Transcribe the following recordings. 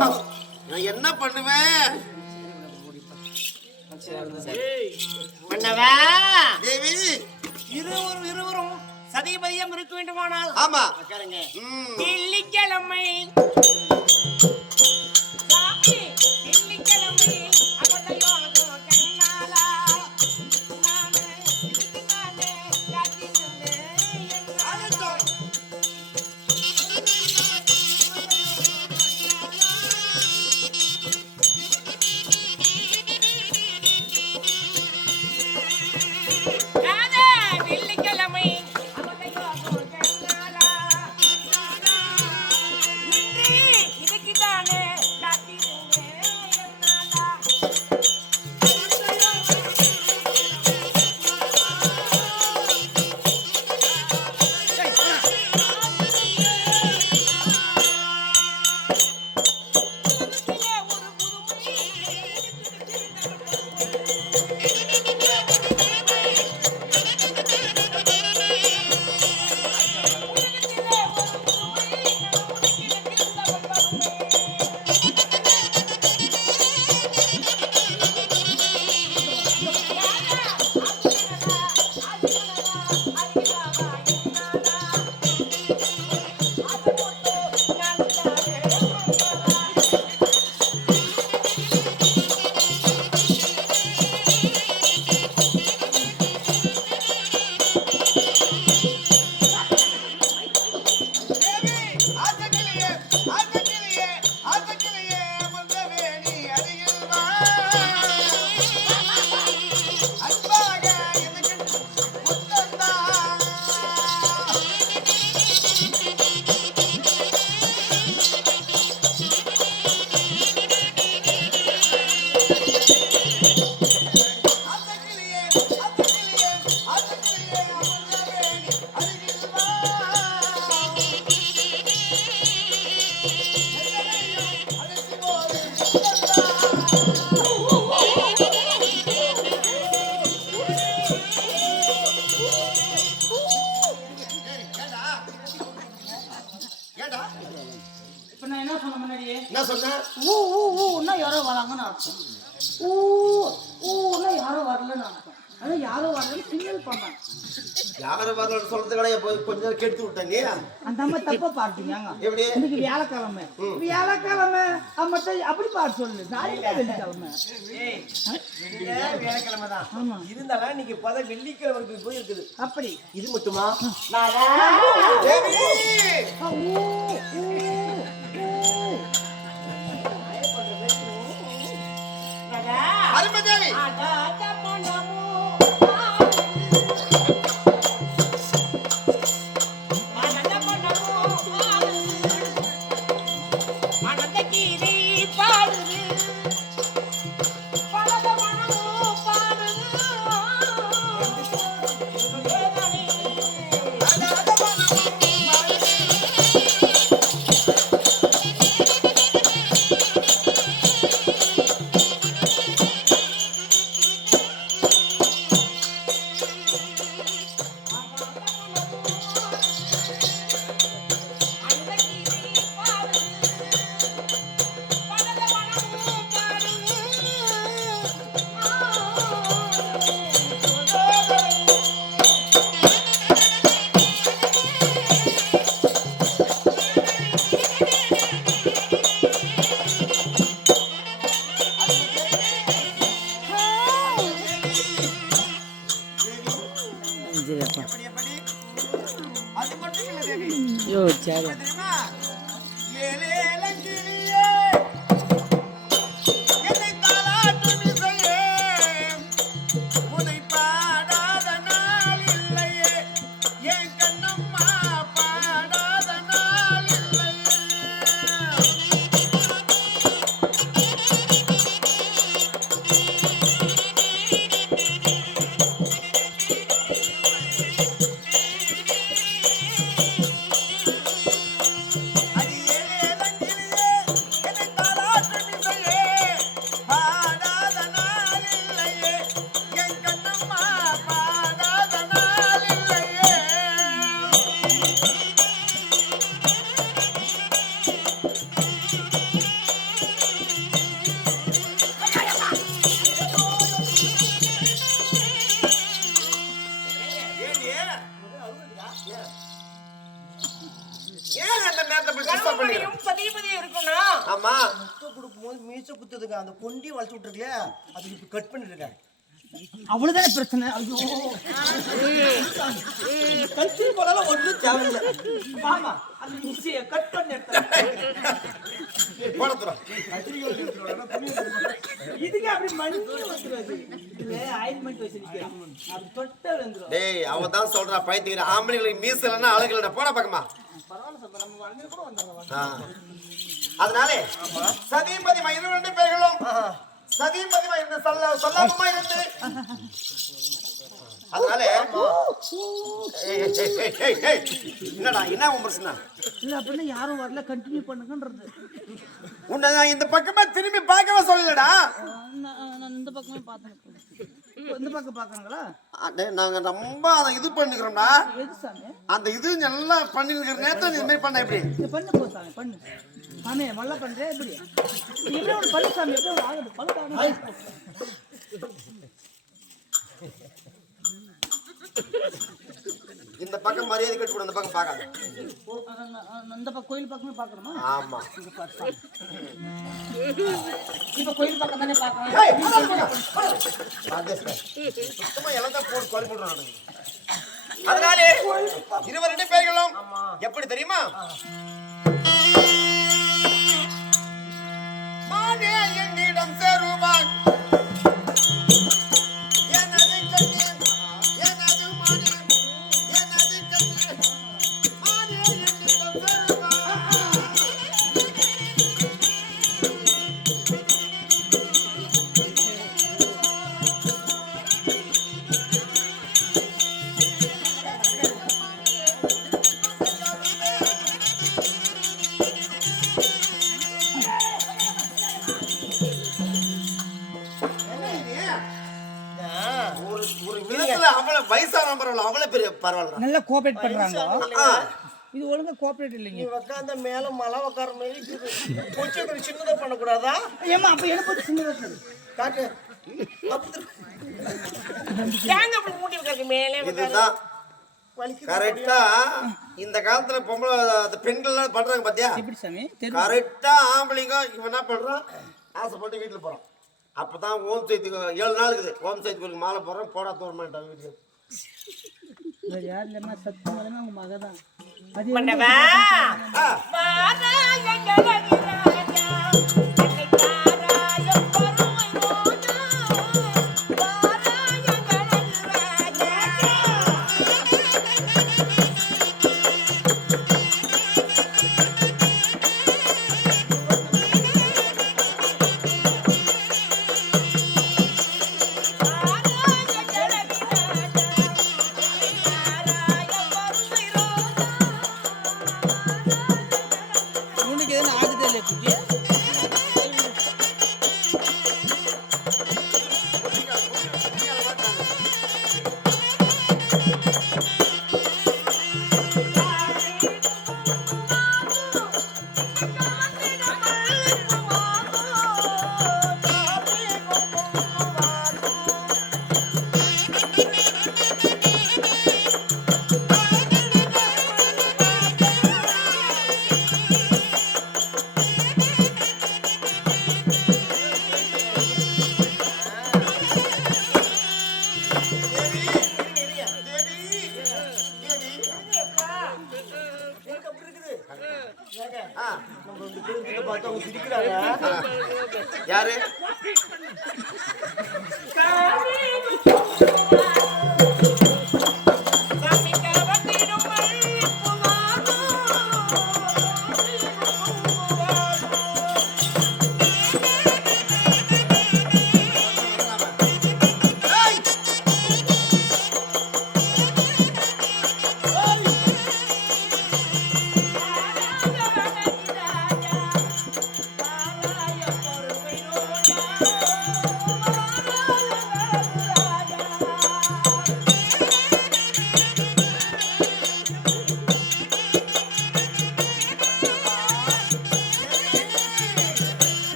நான் என்ன பண்ணுவேன்? தேவி. இருவரும் இருவரும் சதிபதியம் இருக்க வேண்டுமானால் ஆமா. உட்காருங்க. என்ன சொன்ன? ஊ ஊ ஊன்னா யாரோ வராங்கன்னு அர்த்தம். ஊ ஊன்னா யாரோ வரலன்னு அர்த்தம். அதான் யாரோ வரலன்னு சிக்னல் பண்ணாங்க யாரு பதில் சொல்றது கூட போய் கொஞ்ச நேரம் கெடுத்து விட்டேன் நீ அந்த அம்மா தப்பா பாடுறீங்க எப்படி? இன்னைக்கு வியாழக்கிழமை. வியாழக்கிழமை அம்மட்ட அப்படி பாட்டு சொல்லு. நாளைக்கு வெள்ளிக்கிழமை. வேலைக்கிழமைதான் ஆமா. இருந்தாலும் இன்னைக்கு பத வெள்ளிக்கிழமைக்கு போய் இருக்குது அப்படி. இது மட்டுமா? தேவி! அருமைதேவி! எப்படி, মা போது மீச குத்துதுங்க. அந்த கொண்டி வளர்த்து விட்டுருக்கலையே? அது இப்ப கட் பண்ணிருக்கேன் அவ்வளவுதானே பிரச்சனை? ஐயோ. கட்சி போனாலும் ஒன்றும் தேவையில்லை. மாமா அந்த மிஸ்ஸைய கட் பண்ணி எடுத்தேன் போனத்துறோம் இதுக்கு அப்படி மணி வந்துருது இல்ல ஆயில்மெண்ட் வச்சிருக்கேன் அப்படி தொட்ட வந்துரும் டேய் அவன் தான் சொல்றா பைத்திக்கிற ஆம்பளைங்களுக்கு மீச இல்லைன்னா அழகு இல்லைன்னா போட பக்கமா. பரவாயில்ல சார் நம்ம வளர்ந்து கூட வந்துடுறோம் ஆ. அதனாலே சதிபதி மயிலும் ரெண்டு பேர்களும் சதிபதி மயிருந்து சொல்ல சொல்லாமமா இருந்து. அதனால. என்னடா என்ன பிரச்சனை இல்ல அப்படின்னா யாரும் வரல கண்டினியூ பண்ணுங்கன்றது. உன்னை நான் இந்த பக்கமா திரும்பி பார்க்கவே சொல்லலடா. இந்த பக்கமே பார்த்தேன். இந்த பக்கம் பார்க்கறாங்களா அடே, நாங்க ரொம்ப அதை இது பண்ணிக்கிறோம்டா. எது சாமி? அந்த இது நல்லா பண்ணிருக்கிற நேரத்தை நீ மாதிரி பண்ண எப்படி? இது பண்ணு போ சாமி பண்ணு. சாமி எப்படி? எப்படி சாமி எப்படி ஆகுது? பண்ணு சாமி இந்த பக்கம் மரியாதை கட்டி விடு, அந்த பக்கம் பார்க்காத. அந்த பக்கம் கோயில் பக்கமே பார்க்கணுமா? ஆமா. இப்ப கோயில் பக்கம் தானே பார்க்கணும். சுத்தமா எல்லாத்தையும் போட்டு கொலை போடுறான். அதனாலே இருவர் ரெண்டு பேர்களும் எப்படி தெரியுமா? மானே என்னிடம் சேருவான். வயசான பரவாயில்ல அவளை பெரிய பரவாயில்ல. நல்லா கோஆபரேட் பண்றாங்க. இது ஒழுங்கா கோஆபரேட் இல்லைங்க. உட்காந்த மேல மலை உட்கார மாதிரி கொஞ்சம் சின்னதா பண்ணக்கூடாதா? ஏமா அப்ப எனக்கு சின்னதா காட்டு. ஏங்க அப்படி மூடி வைக்கிறது மேலே இதுதான் கரெக்டா இந்த காலத்துல பொம்பளை அந்த பெண்கள் எல்லாம் பண்றாங்க பாத்தியா? எப்படி சாமி? தெரு கரெக்டா ஆம்பளைங்க இவன் என்ன பண்றான்? ஆசைப்பட்டு வீட்டுல போறான். அப்பதான் ஓம் சைத்துக்கு ஏழு நாள் இருக்குது. ஓம் சைத்துக்கு மாலை போடுறோம் போடா தோற மாட்டான் வீட்டுக்கு இல்லைன்னா யாரு?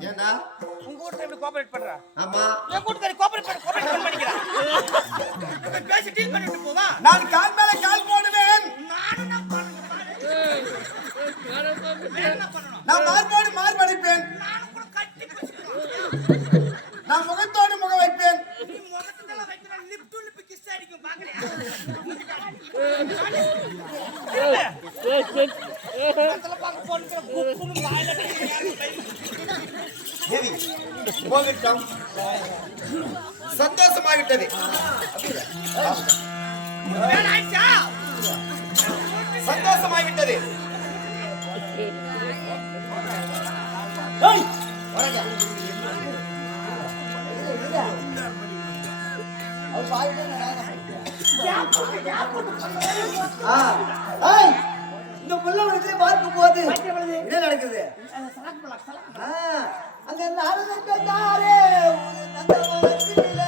யாரா ஆமா. என் கூட்டுக்காரி கோபரேட் பண்ண கோபரேட் பண்ண பண்ணிக்கிறேன் பேசி டீல் பண்ணிட்டு போவா? நான் கால் மேல கால் போடுவேன். நானும் என்ன பண்ணணும்? நான் மார்போடு மார்படிப்பேன் நானும் கூட கட்டி நான் முகத்தோடு முகம் வைப்பேன். நீ முகத்துல வைக்கிற லிப் டு லிப் கிஸ் அடிக்கும் பாக்கறியா பக்கத்துல பார்க்க போனுக்கிற போகட்டும் சந்தோஷமாகிட்டது. சந்தோஷமாகிட்டது. இந்த முள்ள பார்க்கும் போது என்ன நடக்குது? அங்க நடந்தாரே ஒரு நந்தவனத்திலே.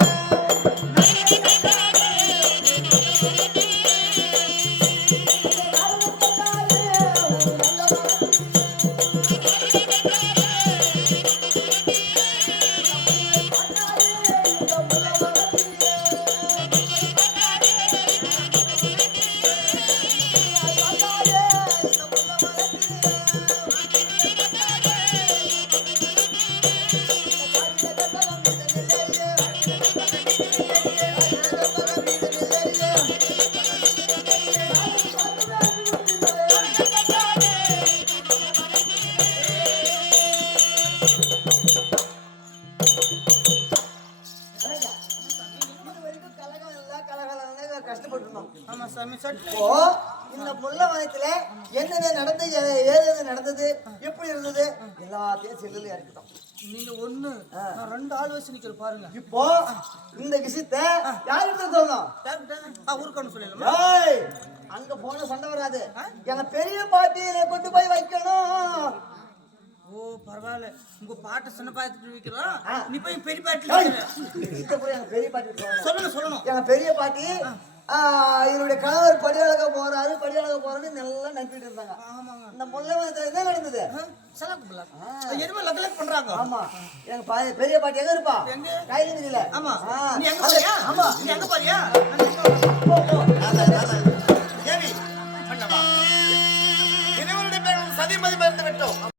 முல்ல வனத்துல என்னென்ன நடந்தது ஏது நடந்தது எப்படி இருந்தது எல்லாத்தையும் செல்லுல இறக்கிட்டோம். நீங்க ஒண்ணு ரெண்டு ஆள் வச்சு நிக்கிற பாருங்க. இப்போ இந்த விஷயத்த யார்கிட்ட சொல்லணும்? ஊருக்கானு சொல்லலாமா அங்க போன சண்டை வராது. எங்க பெரிய பாட்டியில கொண்டு போய் வைக்கணும். ஓ பரவாயில்ல. உங்க பாட்டு சின்ன பாத்துட்டு வைக்கிறோம். நீ போய் பெரிய பாட்டு பெரிய பாட்டி சொல்லணும் சொல்லணும் எங்க பெரிய பாட்டி இவருடைய கணவர் படியழக போறாரு படியழக போறாரு நல்லா நம்பிட்டு இருந்தாங்க. ஆமாங்க. இந்த முல்லை வனத்துல என்ன நடந்தது? எதுவுமே லக்கலக் பண்றாங்க. ஆமா. எங்க பா- பெரிய பாட்டி எங்க இருப்பா? எங்க? கையில ஆமா. நீ எங்க ஆமா. நீ எங்க போறியா? போ, போ. தேவி இறைவனுடைய பேரில் சதிமதி மருந்து விட்டோம்.